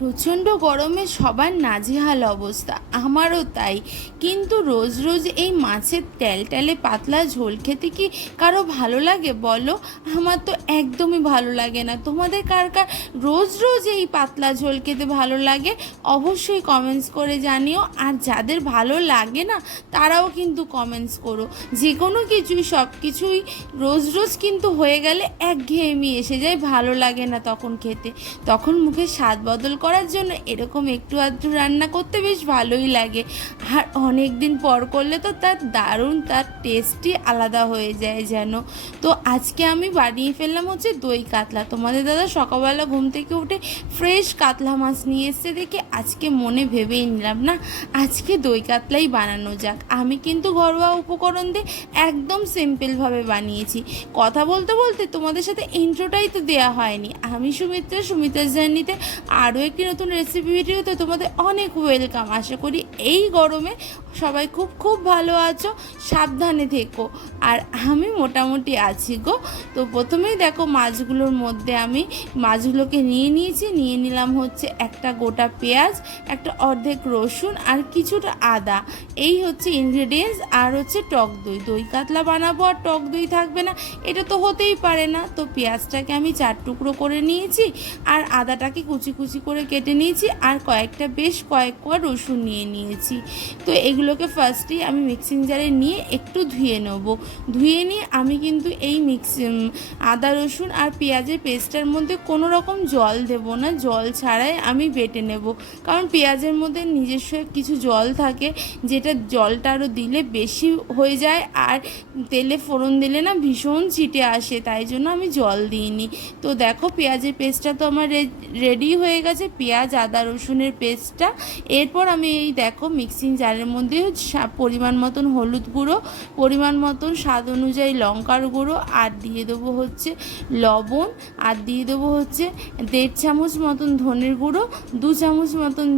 প্রচণ্ড গরমে সবার নাজেহাল অবস্থা, আমারও তাই। কিন্তু রোজ রোজ এই মাছের ট্যালট্যালে পাতলা ঝোল খেতে কি কারও ভালো লাগে বলো? আমার তো একদমই ভালো লাগে না। তোমাদের কার কার রোজ রোজ এই পাতলা ঝোল খেতে ভালো লাগে? অবশ্যই কমেন্টস করে জানিও। আর যাদের ভালো লাগে না, তারাও কিন্তু কমেন্টস করো। যে কোনো কিছুই, সব কিছুই রোজ রোজ কিন্তু হয়ে গেলে একঘেয়েমি এসে যায়, ভালো লাগে না তখন খেতে। তখন মুখে স্বাদ বদল করার জন্য এরকম একটু আধটু রান্না করতে বেশ ভালোই লাগে। আর অনেক দিন পর করলে তো তার দারুণ, তার টেস্টই আলাদা হয়ে যায় যেন। তো আজকে আমি বানিয়ে ফেললাম হচ্ছে দই কাতলা। তোমাদের দাদা সকালবেলা ঘুম থেকে উঠে ফ্রেশ কাতলা মাছ নিয়ে এসছে দেখে আজকে মনে ভেবেই নিলাম না, আজকে দই কাতলাই বানানো যাক। আমি কিন্তু ঘরোয়া উপকরণ দিয়ে একদম সিম্পলভাবে বানিয়েছি। কথা বলতে বলতে তোমাদের সাথে ইন্ট্রোটাই তো দেওয়া হয়নি। আমি সুমিত্রা সুমিত্রা জার্নিতে আরও একটি নতুন রেসিপি ভিডিওতে তোমাদের অনেক ওয়েলকাম আশা করি এই গরমে সবাই খুব খুব ভালো আছো, সাবধানে থেকো। আর আমি মোটামুটি আছি গো। তো প্রথমেই দেখো মাছগুলোর মধ্যে আমি মাছগুলোকে নিয়ে নিয়েছি। নিয়ে নিলাম হচ্ছে একটা গোটা পেঁয়াজ, একটা অর্ধেক রসুন আর কিছুটা আদা। এই হচ্ছে ইনগ্রেডিয়েন্টস আর হচ্ছে টক দই। দই কাতলা বানাবো আর টক দই থাকবে না, এটা তো হতেই পারে না। তো পেঁয়াজটাকে আমি চার টুকরো করে নিয়েছি আর আদাটাকে কুচি কুচি করে কেটে নিয়েছি আর কয়েকটা বেশ কয়েক কোয়া রসুন নিয়ে নিয়েছি। তো এগুলোকে ফার্স্টেই আমি মিক্সিং জারে নিয়ে একটু ধুয়ে নেব। ধুয়ে নিয়ে আমি কিন্তু এই মিক্স আদা রসুন আর পেঁয়াজের পেস্টের মধ্যে কোনো রকম জল দেব না। জল ছাড়াই আমি বেটে নেব। কারণ পেঁয়াজের মধ্যে নিজস্ব কিছু জল থাকে, যেটা জলটা আরও দিলে বেশি হয়ে যায় আর তেলে ফোড়ন দিলে না ভীষণ ছিটে আসে, তাই জন্য আমি জল দিইনি। তো দেখো পেঁয়াজের পেস্টটা তো আমার রেডি হয়ে গেছে। পেঁয়াজ, আদা, রসুনের পেস্টটা। এরপর আমি এই দেখো মিক্সিং জারের মধ্যে পরিমাণ মতন হলুদ গুঁড়ো, পরিমাণ মতন স্বাদ অনুযায়ী লঙ্কার গুঁড়ো, আর দিয়ে দেবো হচ্ছে লবণ, আর দিয়ে দেবো হচ্ছে দেড় চামচ মতন ধনের গুঁড়ো, দু চামচ মতন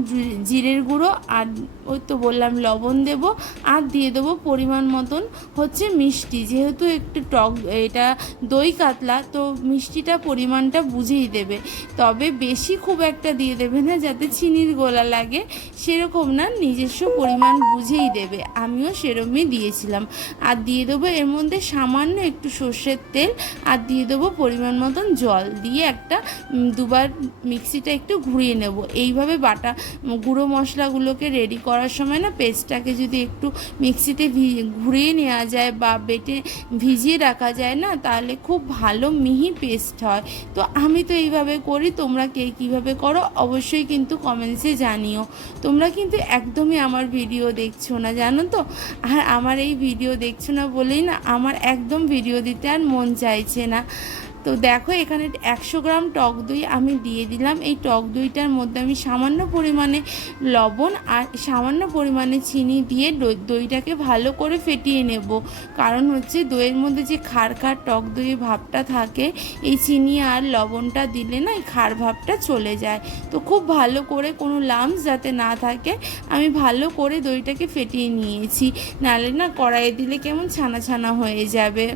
জিরের গুঁড়ো, আর ওই তো বললাম, লবণ দেব আর দিয়ে দেবো পরিমাণ মতন হচ্ছে মিষ্টি। যেহেতু একটু টক, এটা দই কাতলা, তো মিষ্টিটা পরিমাণটা বুঝেই দেবে। তবে বেশি খুব একটা দিয়ে দেবে না, যাতে চিনির গোলা লাগে, সেরকম না, নিজস্ব পরিমাণ বুঝেই দেবে। আমিও সেরকমই দিয়েছিলাম। আর দিয়ে দেবো এর মধ্যে সামান্য একটু সর্ষের তেল, আর দিয়ে দেবো পরিমাণ মতন জল। দিয়ে একটা দুবার মিক্সিটা একটু ঘুরিয়ে নেব। এইভাবে বাটা, গুঁড়ো মশলাগুলোকে রেডি করার সময় না পেস্টটাকে যদি একটু মিক্সিতে ঘুরিয়ে নেওয়া যায় বা বেটে ভিজিয়ে রাখা যায় না, তাহলে খুব ভালো মিহি পেস্ট হয়। তো আমি তো এইভাবে করি, তোমরা কে কীভাবে করো অবশ্যই কিন্তু কমেন্টসে জানিও। তোমরা কিন্তু একদমই আমার ভিডিও দেখছ না, জানো তো? আর আমার এই ভিডিও দেখছ না বলেই না, আমার একদম ভিডিও দিতে আর মন চাইছে না। তো দেখো, এখানে একশো গ্রাম টক দই আমি দিয়ে দিলাম। এই টক দইটার মধ্যে আমি সামান্য পরিমাণে লবণ আর সামান্য পরিমাণে চিনি দিয়ে দই দইটাকে ভালো করে ফেটিয়ে নেব। কারণ হচ্ছে দইয়ের মধ্যে যে খাড় টক দইয়ের ভাবটা থাকে, এই চিনি আর লবণটা দিলে না এই খাড় ভাবটা চলে যায়। তো খুব ভালো করে কোনো লামস যাতে না থাকে, আমি ভালো করে দইটাকে ফেটিয়ে নিয়েছি। নাহলে না কড়াইয়ে দিলে কেমন ছানা ছানা হয়ে যাবে।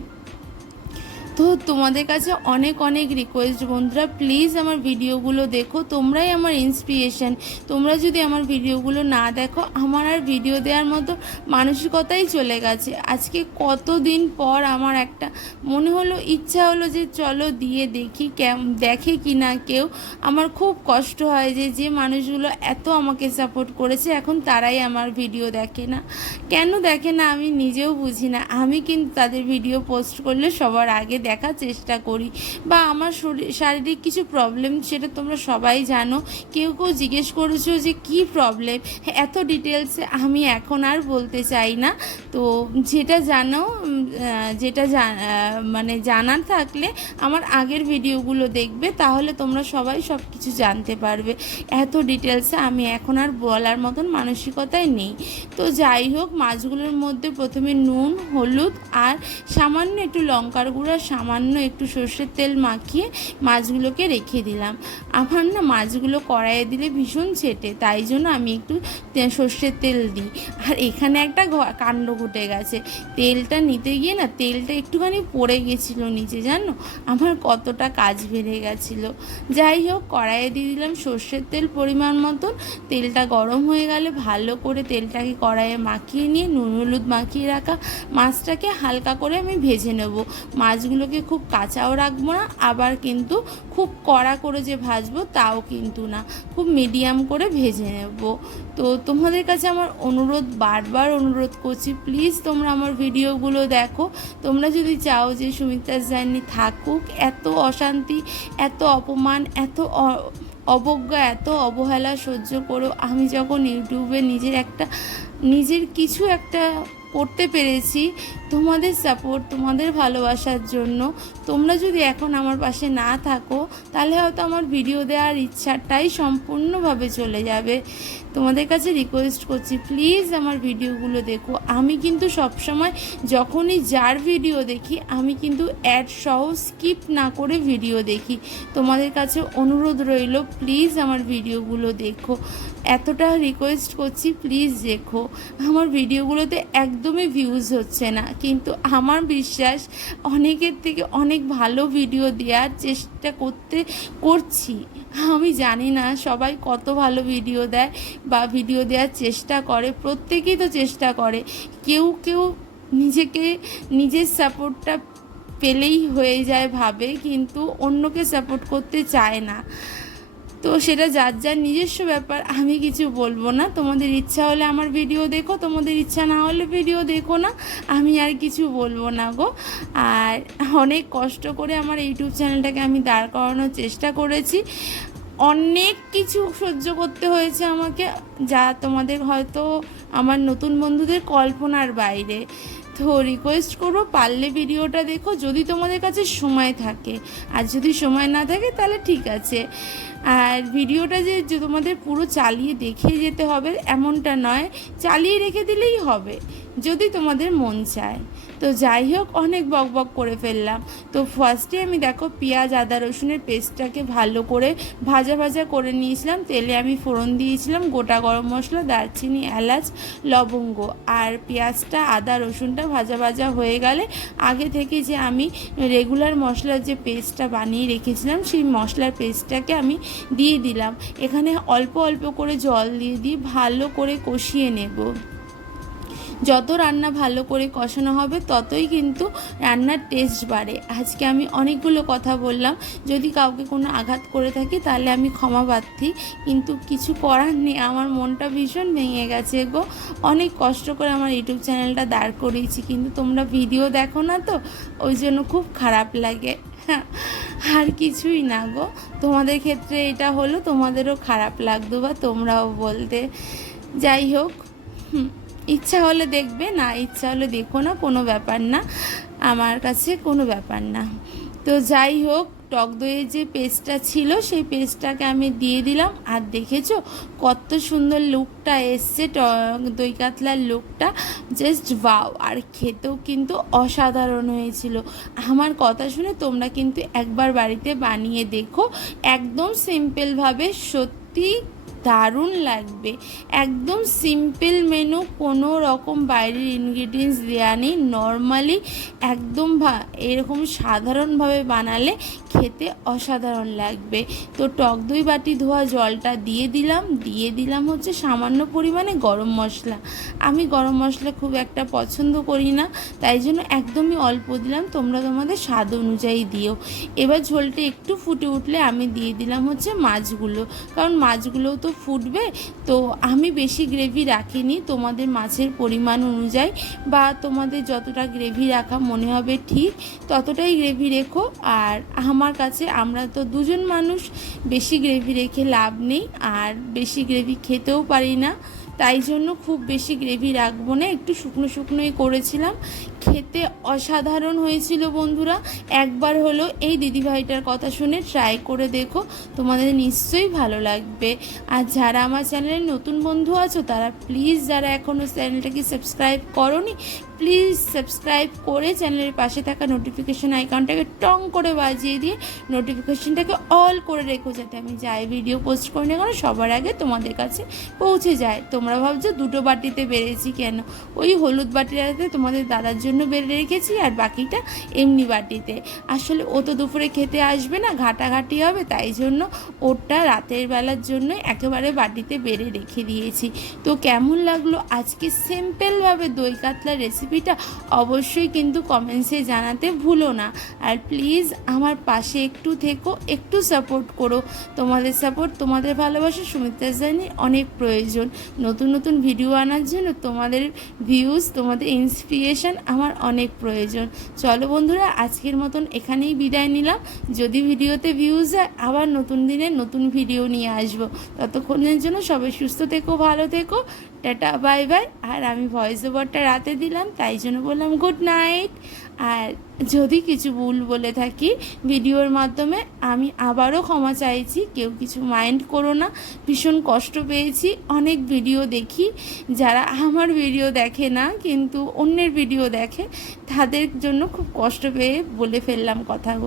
তো তোমাদের কাছে অনেক অনেক রিকোয়েস্ট বন্ধুরা প্লিজ আমার ভিডিওগুলো দেখো। তোমরাই আমার ইন্সপিরেশন তোমরা যদি আমার ভিডিওগুলো না দেখো, আমার আর ভিডিও দেওয়ার মতো মানসিকতাই চলে গেছে। আজকে কতদিন পর আমার একটা মনে হলো, ইচ্ছা হলো যে চলো দিয়ে দেখি কেম, দেখে কি না কেউ। আমার খুব কষ্ট হয় যে যে মানুষগুলো এত আমাকে সাপোর্ট করেছে, এখন তারাই আমার ভিডিও দেখে না। কেন দেখে না আমি নিজেও বুঝি না। আমি কিন্তু তাদের ভিডিও পোস্ট করলে সবার আগে দেখার চেষ্টা করি বা আমার শরীর শারীরিক কিছু প্রবলেম সেটা তোমরা সবাই জানো। কেউ কেউ জিজ্ঞেস করেছ যে কি প্রবলেম এত ডিটেলসে আমি এখন আর বলতে চাই না। তো যেটা জানো যেটা মানে জানার থাকলে আমার আগের ভিডিওগুলো দেখবে, তাহলে তোমরা সবাই সব কিছু জানতে পারবে। এত ডিটেলসে আমি এখন আর বলার মতন মানসিকতায় নেই। তো যাই হোক, মাছগুলোর মধ্যে প্রথমে নুন, হলুদ আর সামান্য একটু লঙ্কার গুঁড়ো সামান্য একটু সর্ষের তেল মাখিয়ে মাছগুলোকে রেখে দিলাম। আমার না মাছগুলো কড়াইয়ে দিলে ভীষণ ছেটে, তাই জন্য আমি একটু সর্ষের তেল দিই। আর এখানে একটা কাণ্ড ঘটে গেছে। তেলটা নিতে গিয়ে না তেলটা একটুখানি পড়ে গেছিল নিচে, জানো? আমার কতটা কাজ বেড়ে গেছিল। যাই হোক, কড়াইয়ে দিয়ে দিলাম সর্ষের তেল পরিমাণ মতন। তেলটা গরম হয়ে গেলে ভালো করে তেলটাকে কড়াইয়ে মাখিয়ে নিয়ে, নুন হলুদ মাখিয়ে রাখা মাছটাকে হালকা করে আমি ভেজে নেব। মাছগুলোকে খুব কাঁচাও রাখব না, আবার কিন্তু খুব কড়া করে যে ভাজবো তাও কিন্তু না। খুব মিডিয়াম করে ভেজে নেব। তো তোমাদের কাছে আমার অনুরোধ, বারবার অনুরোধ করছি, প্লিজ তোমরা আমার ভিডিওগুলো দেখো। তোমরা যদি চাও যে সুমিতার জার্নি থাকুক, এত অশান্তি, এত অপমান, এত অবজ্ঞা, এত অবহেলা সহ্য করো। আমি যখন ইউটিউবে নিজের একটা, নিজের কিছু একটা করতে পেরেছি। তোমাদের সাপোর্ট তোমাদের ভালোবাসার জন্য। তোমরা যদি এখন আমার পাশে না থাকো, তাহলে হয়তো আমার ভিডিও দেওয়ার ইচ্ছাটাই সম্পূর্ণভাবে চলে যাবে। তোমাদের কাছে রিকোয়েস্ট করছি প্লিজ আমার ভিডিওগুলো দেখো। আমি কিন্তু সবসময় যখনই যার ভিডিও দেখি, আমি কিন্তু অ্যাড সহ স্কিপ না করে ভিডিও দেখি। তোমাদের কাছে অনুরোধ রইল প্লিজ আমার ভিডিওগুলো দেখো। এতটা রিকোয়েস্ট করছি প্লিজ দেখো। আমার ভিডিওগুলোতে একদমই ভিউজ হচ্ছে না। কিন্তু আমার বিশ্বাস, অনেকের থেকে অনেক ভালো ভিডিও দেওয়ার চেষ্টা করতে, করছি। আমি জানি না সবাই কত ভালো ভিডিও দেয় বা ভিডিও দেওয়ার চেষ্টা করে, প্রত্যেকেই তো চেষ্টা করে। কেউ কেউ নিজেকে, নিজের সাপোর্টটা পেলেই হয়ে যায় ভাবে, কিন্তু অন্যকে সাপোর্ট করতে চায় না। তো সেটা যার যার নিজস্ব ব্যাপার, আমি কিছু বলব না। তোমাদের ইচ্ছা হলে আমার ভিডিও দেখো, তোমাদের ইচ্ছা না হলে ভিডিও দেখো না। আমি আর কিছু বলব না গো। আর অনেক কষ্ট করে আমার ইউটিউব চ্যানেলটাকে আমি দাঁড় করানোর চেষ্টা করেছি। অনেক কিছু সহ্য করতে হয়েছে আমাকে, যা তোমাদের হয়তো আমার নতুন বন্ধুদের কল্পনার বাইরে। তো রিকোয়েস্ট করব পারলে ভিডিওটা দেখো, যদি তোমাদের কাছে সময় থাকে। আর যদি সময় না থাকে, তাহলে ঠিক আছে। আর ভিডিওটা যে তোমাদের পুরো চালিয়ে দেখে যেতে হবে, এমনটা নয়। চালিয়ে রেখে দিলেই হবে, যদি তোমাদের মন চায়। তো যাই হোক, অনেক বক বক করে ফেললাম। তো ফার্স্টে আমি দেখো, পেঁয়াজ, আদা, রসুনের পেস্টটাকে ভালো করে ভাজা ভাজা করে নিয়েছিলাম। তেলে আমি ফোড়ন দিয়েছিলাম, গোটা গরম মশলা, দারচিনি, এলাচ, লবঙ্গ। আর পেঁয়াজটা, আদা, রসুনটা ভাজা ভাজা হয়ে গেলে আগে থেকে যে আমি রেগুলার মশলার যে পেস্টটা বানিয়ে রেখেছিলাম, সেই মশলার পেস্টটাকে আমি দিয়ে দিলাম। এখানে অল্প অল্প করে জল দিয়ে দিই ভালো করে কষিয়ে নেব। যত রান্না ভালো করে কষানো হবে, ততই কিন্তু রান্নার টেস্ট বাড়ে। আজকে আমি অনেকগুলো কথা বললাম। যদি কাউকে কোনো আঘাত করে থাকি, তাহলে আমি ক্ষমা প্রার্থী। কিন্তু কিছু করার নেই, আমার মনটা ভীষণ ভেঙে গেছে গো। অনেক কষ্ট করে আমার ইউটিউব চ্যানেলটা দাঁড় করিয়েছি, কিন্তু তোমরা ভিডিও দেখো না তো, ওই জন্য খুব খারাপ লাগে। আর কিছুই না গো। তোমাদের ক্ষেত্রে এটা হলো, তোমাদেরও খারাপ লাগতো বা তোমরাও বলতে। যাই হোক, হুম। ইচ্ছা হলে দেখবে, না ইচ্ছা হলে দেখো না, কোনো ব্যাপার না, আমার কাছে কোনো ব্যাপার না। তো যাই হোক, টক দইয়ের যে পেস্টটা ছিল, সেই পেস্টটাকে আমি দিয়ে দিলাম। আর দেখেছ, কত সুন্দর লুকটা এসছে, টক দই কাতলার লুকটা জাস্ট ওয়াও আর খেতেও কিন্তু অসাধারণ হয়েছিল। আমার কথা শুনে তোমরা কিন্তু একবার বাড়িতে বানিয়ে দেখো। একদম সিম্পলভাবে সত্যি দারুণ লাগবে। একদম সিম্পল মেনু কোনো রকম বাইরের ইনগ্রিডিয়েন্টস দেওয়া নেই। নর্মালি একদম এরকম সাধারণভাবে বানালে খেতে অসাধারণ লাগবে। তো টক দই বাটি ধোয়া জলটা দিয়ে দিলাম। দিয়ে দিলাম হচ্ছে সামান্য পরিমাণে গরম মশলা। আমি গরম মশলা খুব একটা পছন্দ করি না, তাই জন্য একদমই অল্প দিলাম। তোমরা তোমাদের স্বাদ অনুযায়ী দিও। এবার ঝোলটা একটু ফুটে উঠলে আমি দিয়ে দিলাম হচ্ছে মাছগুলো। কারণ মাছগুলোও তো ফুটবে। তো আমি বেশি গ্রেভি রাখিনি। তোমাদের মাছের পরিমাণ অনুযায়ী বা তোমাদের যতটা গ্রেভি রাখা মনে হবে ঠিক, ততটাই গ্রেভি রেখো। আর আমার কাছে আমরা তো দুজন মানুষ, বেশি গ্রেভি রেখে লাভ নেই। আর বেশি গ্রেভি খেতেও পারি না। তাই জন্য খুব বেশি গ্রেভি রাখব না। একটু শুকনো শুকনোই করেছিলাম। খেতে অসাধারণ হয়েছিল বন্ধুরা। একবার হলো এই দিদিভাইটার কথা শুনে ট্রাই করে দেখো, তোমাদের নিশ্চয়ই ভালো লাগবে। আর যারা আমার চ্যানেলে নতুন বন্ধু আছো, তারা প্লিজ যারা এখনও চ্যানেলটাকে সাবস্ক্রাইব করনি প্লিজ সাবস্ক্রাইব করে চ্যানেলের পাশে থাকা নোটিফিকেশন আইকনটাকে টং করে বাজিয়ে দিয়ে নোটিফিকেশনটাকে অল করে রেখো, যাতে আমি যাই ভিডিও পোস্ট করি না কেন, সবার আগে তোমাদের কাছে পৌঁছে যায়। তোমরা ভাবছ দুটো বাটিতে বেড়েছি কেন? ওই হলুদ বাটিটাতে তোমাদের দাদার জন্য বেড়ে রেখেছি আর বাকিটা এমনি বাটিতে। আসলে ও তো দুপুরে খেতে আসবে না, ঘাটাঘাটি হবে, তাই জন্য ওটা রাতের বেলার জন্য একেবারে বাটিতে বেড়ে রেখে দিয়েছি। তো কেমন লাগল আজকে সিম্পলভাবে দই কাতলা রেসিপিটা অবশ্যই কিন্তু কমেন্টসে জানাতে ভুলো না। আর প্লিজ আমার পাশে একটু থেকো, একটু সাপোর্ট করো। তোমাদের সাপোর্ট, তোমাদের ভালোবাসা সুমিত্রা জানি অনেক প্রয়োজন। নতুন নতুন ভিডিও আনার জন্য তোমাদের ভিউজ তোমাদের ইন্সপিরেশন আমার অনেক প্রয়োজন। চলো বন্ধুরা, আজকের মতন এখানেই বিদায় নিলাম। যদি ভিডিওতে ভিউজ হয়, আবার নতুন দিনে নতুন ভিডিও নিয়ে আসব। ততক্ষণের জন্য সবাই সুস্থ থেকো, ভালো থেকো। Tata, bye bye. আর আমি ভয়েস ওভারটা রাতে দিলাম, তাই জন্য বললাম গুড নাইট আর যদি কিছু ভুল বলে থাকি, ভিডিওর মাধ্যমে আমি আবারও ক্ষমা চাইছি, কেউ কিছু মাইন্ড করো না। ভীষণ কষ্ট পেয়েছি, অনেক ভিডিও দেখি। যারা আমার ভিডিও দেখে না, কিন্তু অন্যের ভিডিও দেখে, তাদের জন্য খুব কষ্ট পেয়ে বলে ফেললাম কথাগুলো।